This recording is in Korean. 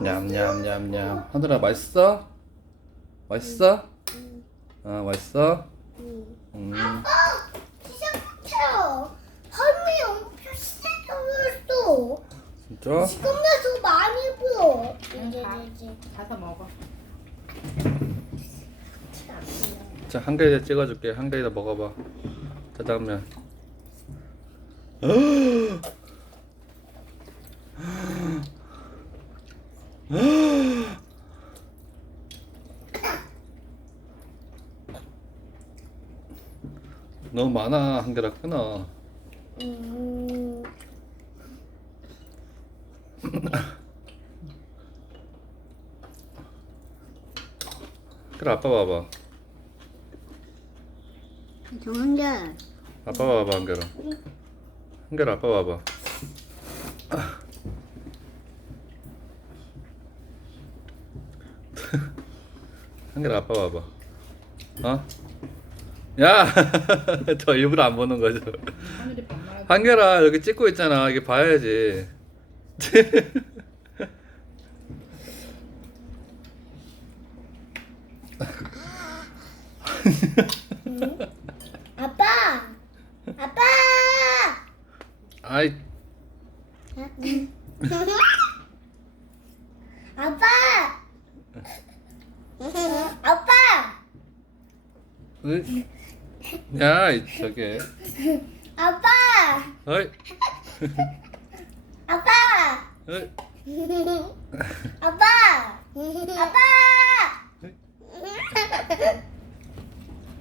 냠냠냠냠. 하늘아 맛있어? 맛있어? 아 맛있어? 음. 시작해요. 할머니 엄청 시작했어. 진짜? 지금도 많이 보여. 응, 이제 가. 이제 가서 먹어. 자, 한 개에다 찍어줄게. 한 개에다 먹어봐. 짜장면. 너무 많아. 한 개라 끊어. 음, 그래, 아빠 봐봐. 정한결. 아빠 봐봐, 한 개라. 한 개라, 아빠 봐봐. 한 개라, 아빠 봐봐. 어? 야! 저 일부러 안 보는 거죠. 하늘이. 한결아 여기 찍고 있잖아 이게 봐야지 아빠. 아빠. 아이 아빠. 아빠. 으이. 야 이, 저게 아빠. 어이 아빠. 어이 아빠. 아빠.